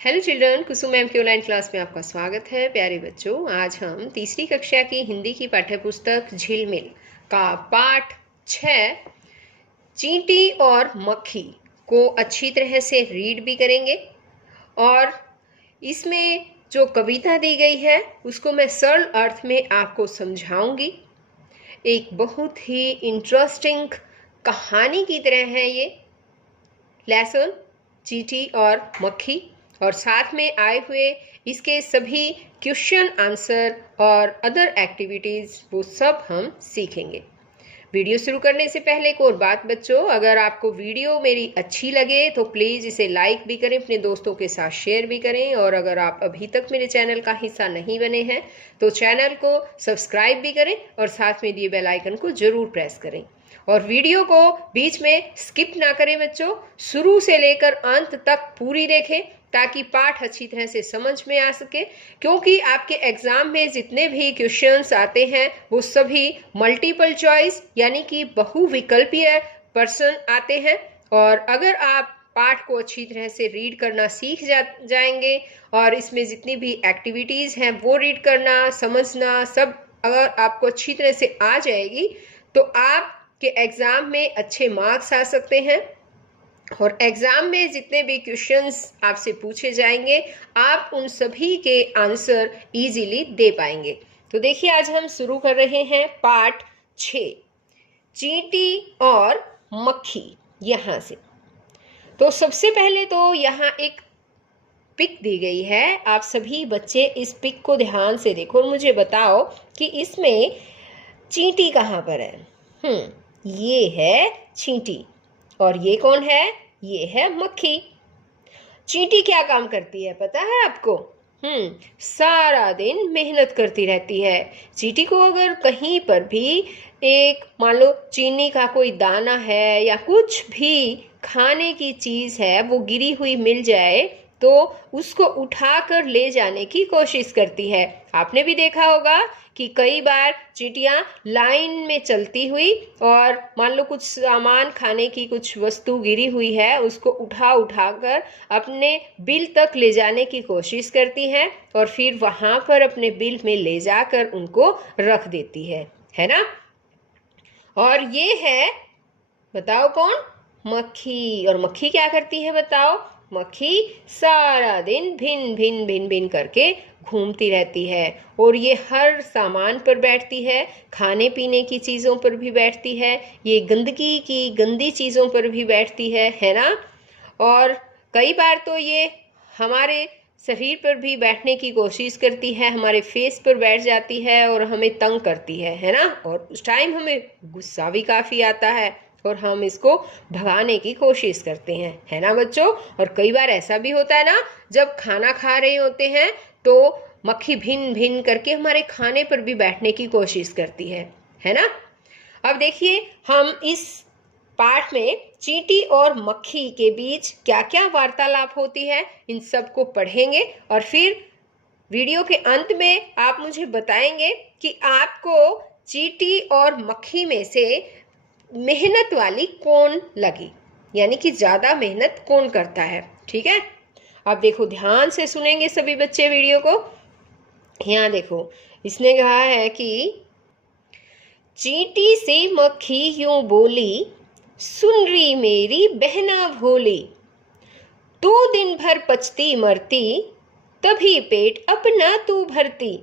Hello children, कुसुम ma'am की online class में आपका स्वागत है। प्यारे बच्चों, आज हम तीसरी कक्षा की हिंदी की पाठ्यपुस्तक झिलमिल का पाठ 6 चींटी और मक्खी को अच्छी तरह से रीड भी करेंगे और इसमें जो कविता दी गई है उसको मैं सरल अर्थ में आपको समझाऊंगी। एक बहुत ही इंटरेस्टिंग कहानी की तरह है ये लेसन चींटी और मक्खी, और साथ में आए हुए इसके सभी क्वेश्चन आंसर और अदर एक्टिविटीज़ वो सब हम सीखेंगे। वीडियो शुरू करने से पहले एक और बात बच्चों, अगर आपको वीडियो मेरी अच्छी लगे तो प्लीज़ इसे लाइक भी करें, अपने दोस्तों के साथ शेयर भी करें, और अगर आप अभी तक मेरे चैनल का हिस्सा नहीं बने हैं तो चैनल को सब्सक्राइब भी करें और साथ में दिए बेल आइकन को ज़रूर प्रेस करें। और वीडियो को बीच में स्किप ना करें बच्चों, शुरू से लेकर अंत तक पूरी देखें ताकि पाठ अच्छी तरह से समझ में आ सके, क्योंकि आपके एग्जाम में जितने भी क्वेश्चंस आते हैं वो सभी मल्टीपल चॉइस यानी कि बहुविकल्पीय प्रश्न आते हैं। और अगर आप पाठ को अच्छी तरह से रीड करना सीख जाएंगे और इसमें जितनी भी एक्टिविटीज़ हैं वो रीड करना समझना सब अगर आपको अच्छी तरह से आ जाएगी तो आपके एग्ज़ाम में अच्छे मार्क्स आ सकते हैं और एग्जाम में जितने भी क्वेश्चंस आपसे पूछे जाएंगे आप उन सभी के आंसर इजीली दे पाएंगे। तो देखिए, आज हम शुरू कर रहे हैं पाठ 6 चींटी और मक्खी। यहाँ से तो सबसे पहले तो यहाँ एक पिक दी गई है, आप सभी बच्चे इस पिक को ध्यान से देखो और मुझे बताओ कि इसमें चींटी कहाँ पर है। ये है चींटी और ये कौन है? ये है मक्खी। चींटी क्या काम करती है पता है आपको? सारा दिन मेहनत करती रहती है। चींटी को अगर कहीं पर भी एक मान लो चीनी का कोई दाना है या कुछ भी खाने की चीज़ है वो गिरी हुई मिल जाए तो उसको उठाकर ले जाने की कोशिश करती है। आपने भी देखा होगा कि कई बार चींटियां लाइन में चलती हुई और मान लो कुछ सामान खाने की कुछ वस्तु गिरी हुई है उसको उठाकर अपने बिल तक ले जाने की कोशिश करती हैं और फिर वहां पर अपने बिल में ले जाकर उनको रख देती है ना। और ये है, बताओ कौन? मक्खी। और मक्खी क्या करती है बताओ? मक्खी सारा दिन भिन करके घूमती रहती है और ये हर सामान पर बैठती है, खाने पीने की चीज़ों पर भी बैठती है, ये गंदगी की गंदी चीज़ों पर भी बैठती है ना। और कई बार तो ये हमारे शरीर पर भी बैठने की कोशिश करती है, हमारे फेस पर बैठ जाती है और हमें तंग करती है ना। और उस टाइम हमें गुस्सा भी काफ़ी आता है और हम इसको भगाने की कोशिश करते हैं, है ना बच्चों। और कई बार ऐसा भी होता है ना, जब खाना खा रहे होते हैं तो मक्खी भिन करके हमारे खाने पर भी बैठने की कोशिश करती है ना। अब देखिए, हम इस पाठ में चींटी और मक्खी के बीच क्या क्या वार्तालाप होती है इन सब को पढ़ेंगे और फिर वीडियो के अंत में आप मुझे बताएंगे कि आपको चींटी और मक्खी में से मेहनत वाली कौन लगी, यानी कि ज़्यादा मेहनत कौन करता है। ठीक है, अब देखो ध्यान से सुनेंगे सभी बच्चे वीडियो को। यहाँ देखो, इसने कहा है कि चींटी से मक्खी यूं बोली, सुन रही मेरी बहना भोली, तू दिन भर पचती मरती, तभी पेट अपना तू भरती,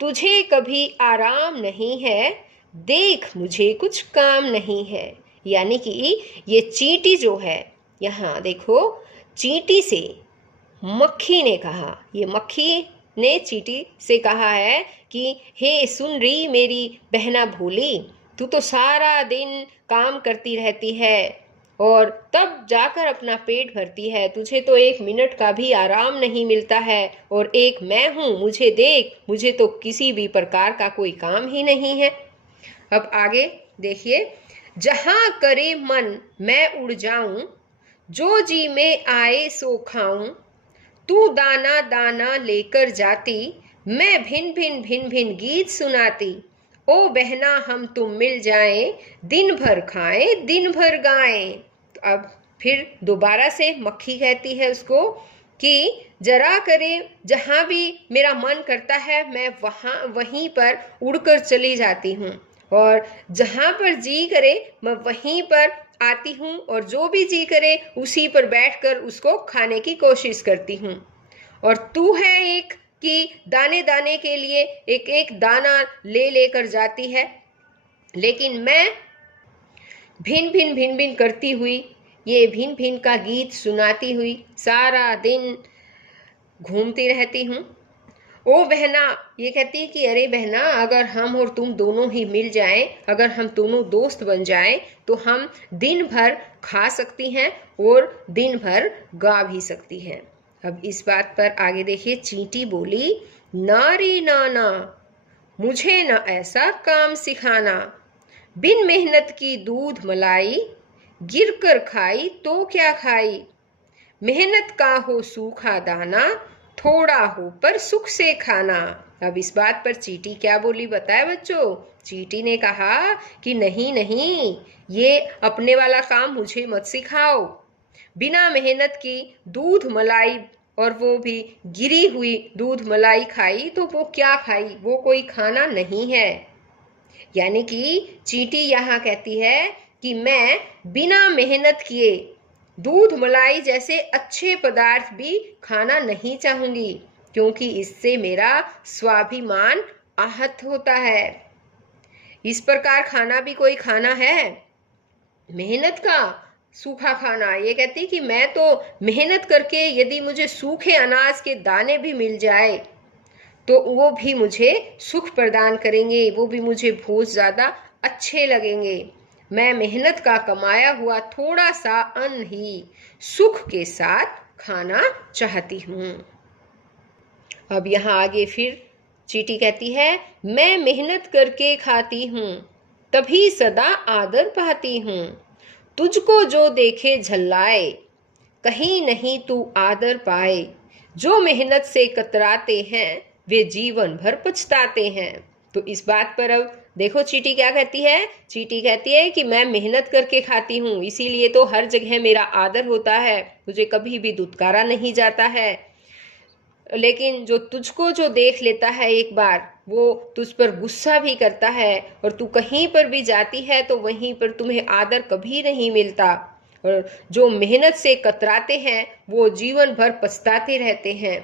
तुझे कभी आराम नहीं है, देख मुझे कुछ काम नहीं है। यानी कि ये चींटी जो है, यहाँ देखो, चींटी से मक्खी ने कहा, ये मक्खी ने चींटी से कहा है कि हे सुन रही मेरी बहना भोली, तू तो सारा दिन काम करती रहती है और तब जाकर अपना पेट भरती है, तुझे तो एक मिनट का भी आराम नहीं मिलता है, और एक मैं हूँ, मुझे देख, मुझे तो किसी भी प्रकार का कोई काम ही नहीं है। अब आगे देखिए, जहाँ करे मन मैं उड़ जाऊं, जो जी में आए सो खाऊं, तू दाना दाना लेकर जाती, मैं भिन भिन गीत सुनाती, ओ बहना हम तुम मिल जाएं, दिन भर खाएं दिन भर गाएं। तो अब फिर दोबारा से मक्खी कहती है उसको कि जरा करे जहाँ भी मेरा मन करता है मैं वहीं पर उड़कर चली जाती हूँ, और जहाँ पर जी करे मैं वहीं पर आती हूँ, और जो भी जी करे उसी पर बैठकर उसको खाने की कोशिश करती हूँ। और तू है एक कि दाने दाने के लिए एक एक दाना ले लेकर जाती है, लेकिन मैं भिन भिन करती हुई, ये भिन भिन का गीत सुनाती हुई सारा दिन घूमती रहती हूँ। ओ बहना, ये कहती है कि अरे बहना, अगर हम और तुम दोनों ही मिल जाएं, अगर हम दोनों दोस्त बन जाएं, तो हम दिन भर खा सकती हैं और दिन भर गा भी सकती हैं। अब इस बात पर आगे देखिए, चींटी बोली, ना रे नाना, मुझे न ऐसा काम सिखाना, बिन मेहनत की दूध मलाई, गिर कर खाई तो क्या खाई, मेहनत का हो सूखा दाना, थोड़ा हो पर सुख से खाना। अब इस बात पर चींटी क्या बोली बताए बच्चों? चींटी ने कहा कि नहीं नहीं, ये अपने वाला काम मुझे मत सिखाओ। बिना मेहनत की दूध मलाई, और वो भी गिरी हुई दूध मलाई खाई तो वो क्या खाई, वो कोई खाना नहीं है। यानी कि चींटी यहाँ कहती है कि मैं बिना मेहनत किए दूध मलाई जैसे अच्छे पदार्थ भी खाना नहीं चाहूंगी, क्योंकि इससे मेरा स्वाभिमान आहत होता है। इस प्रकार खाना भी कोई खाना है, मेहनत का सूखा खाना। ये कहती कि मैं तो मेहनत करके यदि मुझे सूखे अनाज के दाने भी मिल जाए तो वो भी मुझे सुख प्रदान करेंगे, वो भी मुझे बहुत ज़्यादा अच्छे लगेंगे। मैं मेहनत का कमाया हुआ थोड़ा सा अन्न ही सुख के साथ खाना चाहती हूँ। अब यहाँ आगे फिर चींटी कहती है, मैं मेहनत करके खाती हूँ, तभी सदा आदर पाती हूँ। तुझको जो देखे झल्लाए, कहीं नहीं तू आदर पाए। जो मेहनत से कतराते हैं, वे जीवन भर पछताते हैं। तो इस बात पर अब देखो चींटी क्या कहती है। चींटी कहती है कि मैं मेहनत करके खाती हूँ, इसीलिए तो हर जगह मेरा आदर होता है, मुझे कभी भी दुत्कारा नहीं जाता है। लेकिन जो तुझको जो देख लेता है एक बार, वो तुझ पर गुस्सा भी करता है, और तू कहीं पर भी जाती है तो वहीं पर तुम्हें आदर कभी नहीं मिलता। और जो मेहनत से कतराते हैं वो जीवन भर पछताते रहते हैं,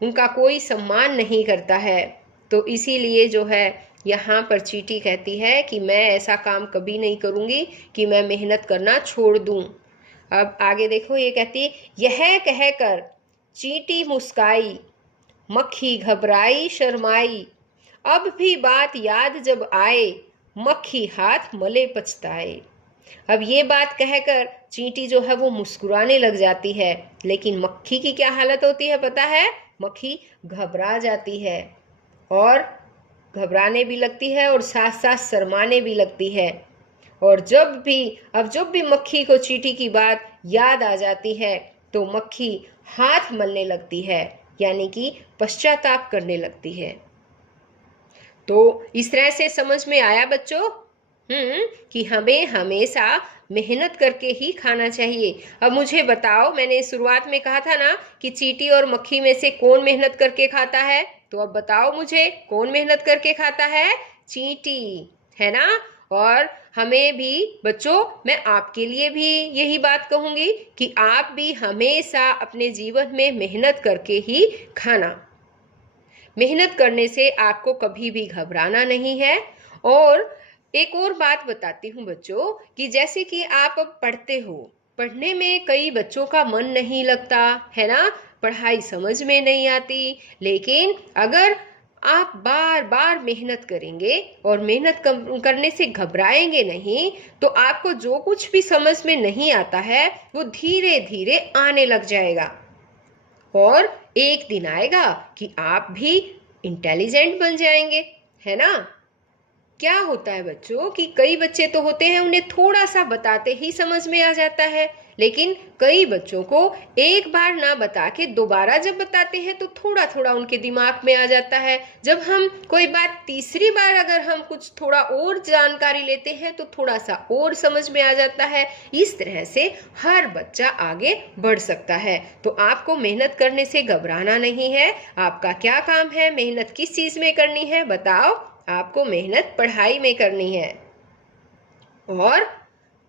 उनका कोई सम्मान नहीं करता है। तो इसीलिए जो है यहाँ पर चींटी कहती है कि मैं ऐसा काम कभी नहीं करूँगी कि मैं मेहनत करना छोड़ दूँ। अब आगे देखो, ये कहती, यह कहकर चींटी मुस्काई, मक्खी घबराई शर्माई, अब भी बात याद जब आए, मक्खी हाथ मले पछताए। अब ये बात कहकर चींटी जो है वो मुस्कुराने लग जाती है, लेकिन मक्खी की क्या हालत होती है पता है? मक्खी घबरा जाती है, और घबराने भी लगती है और साथ साथ शर्माने भी लगती है। और जब भी मक्खी को चींटी की बात याद आ जाती है तो मक्खी हाथ मलने लगती है, यानी कि पश्चाताप करने लगती है। तो इस तरह से समझ में आया बच्चों कि हमें हमेशा मेहनत करके ही खाना चाहिए। अब मुझे बताओ, मैंने शुरुआत में कहा था ना कि चींटी और मक्खी में से कौन मेहनत करके खाता है, तो अब बताओ मुझे कौन मेहनत करके खाता है? चींटी, है ना। और हमें भी बच्चों, मैं आपके लिए भी यही बात कहूंगी कि आप भी हमेशा अपने जीवन में मेहनत करके ही खाना। मेहनत करने से आपको कभी भी घबराना नहीं है। और एक और बात बताती हूँ बच्चों कि जैसे कि आप अब पढ़ते हो, पढ़ने में कई बच्चों का मन नहीं लगता है ना, पढ़ाई समझ में नहीं आती। लेकिन अगर आप बार बार मेहनत करेंगे और मेहनत करने से घबराएंगे नहीं, तो आपको जो कुछ भी समझ में नहीं आता है वो धीरे धीरे आने लग जाएगा। और एक दिन आएगा कि आप भी इंटेलिजेंट बन जाएंगे, है ना। क्या होता है बच्चों कि कई बच्चे तो होते हैं, उन्हें थोड़ा सा बताते ही समझ में आ जाता है, लेकिन कई बच्चों को एक बार ना बता के दोबारा जब बताते हैं तो थोड़ा थोड़ा उनके दिमाग में आ जाता है। जब हम कोई बात तीसरी बार अगर हम कुछ थोड़ा और जानकारी लेते हैं तो थोड़ा सा और समझ में आ जाता है। इस तरह से हर बच्चा आगे बढ़ सकता है। तो आपको मेहनत करने से घबराना नहीं है। आपका क्या काम है, मेहनत किस चीज में करनी है बताओ? आपको मेहनत पढ़ाई में करनी है और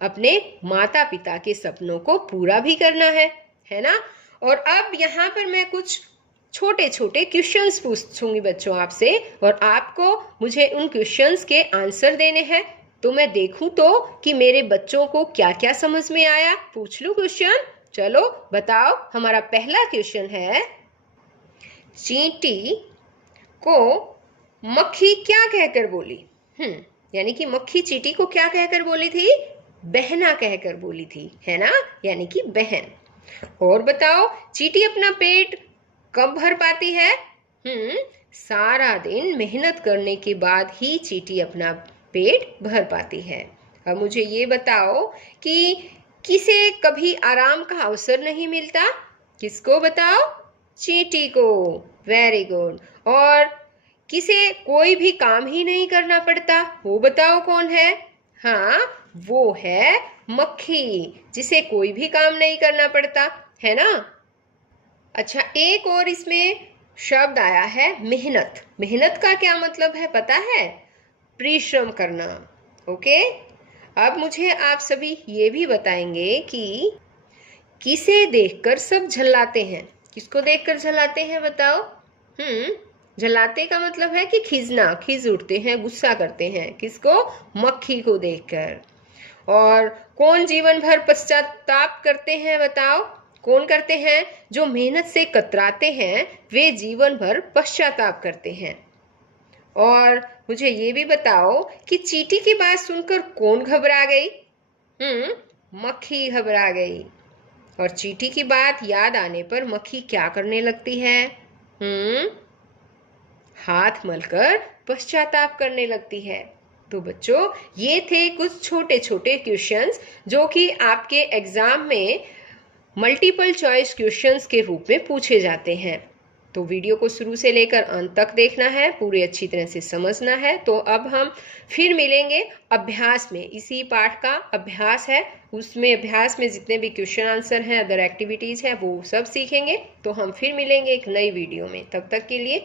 अपने माता पिता के सपनों को पूरा भी करना है ना? और अब यहाँ पर मैं कुछ छोटे छोटे क्वेश्चंस पूछूंगी बच्चों आपसे, और आपको मुझे उन क्वेश्चंस के आंसर देने हैं। तो मैं देखूं तो कि मेरे बच्चों को क्या क्या समझ में आया। पूछ लूं क्वेश्चन? चलो बताओ। हमारा पहला क्वेश्चन है, चींटी को मक्खी क्या कहकर बोली? यानी कि मक्खी चींटी को क्या कहकर बोली थी? बहना कहकर बोली थी, है ना? यानी कि बहन। और बताओ, चींटी अपना पेट कब भर पाती है? सारा दिन मेहनत करने के बाद ही चींटी अपना पेट भर पाती है। अब मुझे ये बताओ कि किसे कभी आराम का अवसर नहीं मिलता? किसको बताओ? चींटी को। Very good. और किसे कोई भी काम ही नहीं करना पड़ता, वो बताओ कौन है? हाँ, वो है मक्खी, जिसे कोई भी काम नहीं करना पड़ता, है ना? अच्छा, एक और इसमें शब्द आया है, मेहनत। मेहनत का क्या मतलब है पता है? परिश्रम करना। ओके, अब मुझे आप सभी ये भी बताएंगे कि किसे देखकर सब झल्लाते हैं? किसको देखकर झल्लाते हैं बताओ? झल्लाते का मतलब है कि खिजना, खिज उठते हैं, गुस्सा करते हैं। किसको? मक्खी को देखकर। और कौन जीवन भर पश्चाताप करते हैं बताओ? कौन करते हैं? जो मेहनत से कतराते हैं वे जीवन भर पश्चाताप करते हैं। और मुझे ये भी बताओ कि चींटी की बात सुनकर कौन घबरा गई? मक्खी घबरा गई। और चींटी की बात याद आने पर मक्खी क्या करने लगती है? हाथ मलकर पश्चाताप करने लगती है। तो बच्चों, ये थे कुछ छोटे छोटे क्वेश्चंस जो कि आपके एग्जाम में मल्टीपल चॉइस क्वेश्चंस के रूप में पूछे जाते हैं। तो वीडियो को शुरू से लेकर अंत तक देखना है, पूरे अच्छी तरह से समझना है। तो अब हम फिर मिलेंगे अभ्यास में। इसी पाठ का अभ्यास है, उसमें अभ्यास में जितने भी क्वेश्चन आंसर हैं, अदर एक्टिविटीज हैं, वो सब सीखेंगे। तो हम फिर मिलेंगे एक नई वीडियो में। तब तक के लिए